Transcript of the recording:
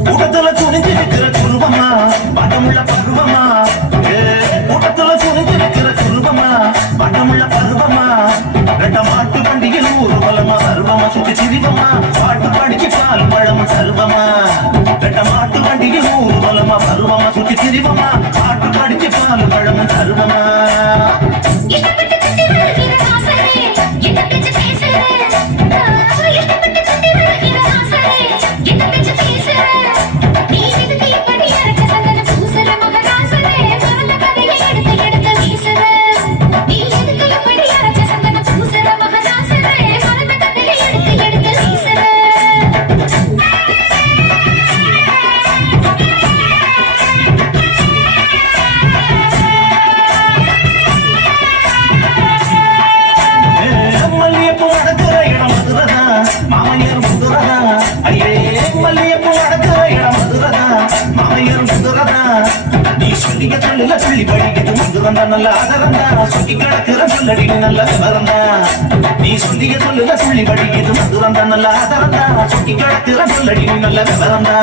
கூட்டத்துல துணிஞ்சு வைக்கிற குருவமா பட்டமுள்ள பருவமா கூட்டத்துல துணிஞ்சு வைக்கிற குருவமா பட்டமுள்ள பருவமா ரெட்ட மாட்டு பண்டிகையில் ஊர்வலமா சர்வமா சுத்தி திரிவமா பாட்டு படிச்சு பால் பழம் சர்வமா ரெட்ட மாட்டு பண்டிகையில் ஊர்வலமா சர்வமா சுத்தி திரிவமா பாட்டு படிச்சு பால் பழம் சர்வமா மாமையர் முதுரதா ஐயே மல்லியப்பூ அடக்கிற இடம் மதுரதா மாமையர் முதுரதா நீ சொல்லிக்க சொல்லுல சொல்லி படிக்கிறது முதுரந்தா நல்ல ஆதரந்தா சொல்லி கிடக்கிற சொல்லடி நல்ல விவரந்தா நீ சொல்லிக்க சொல்லுல சொல்லி படிக்கிறது மதுரந்தா நல்ல ஆதரந்தா சொல்லி கிடக்கிற சொல்லடி நல்ல விவரந்தா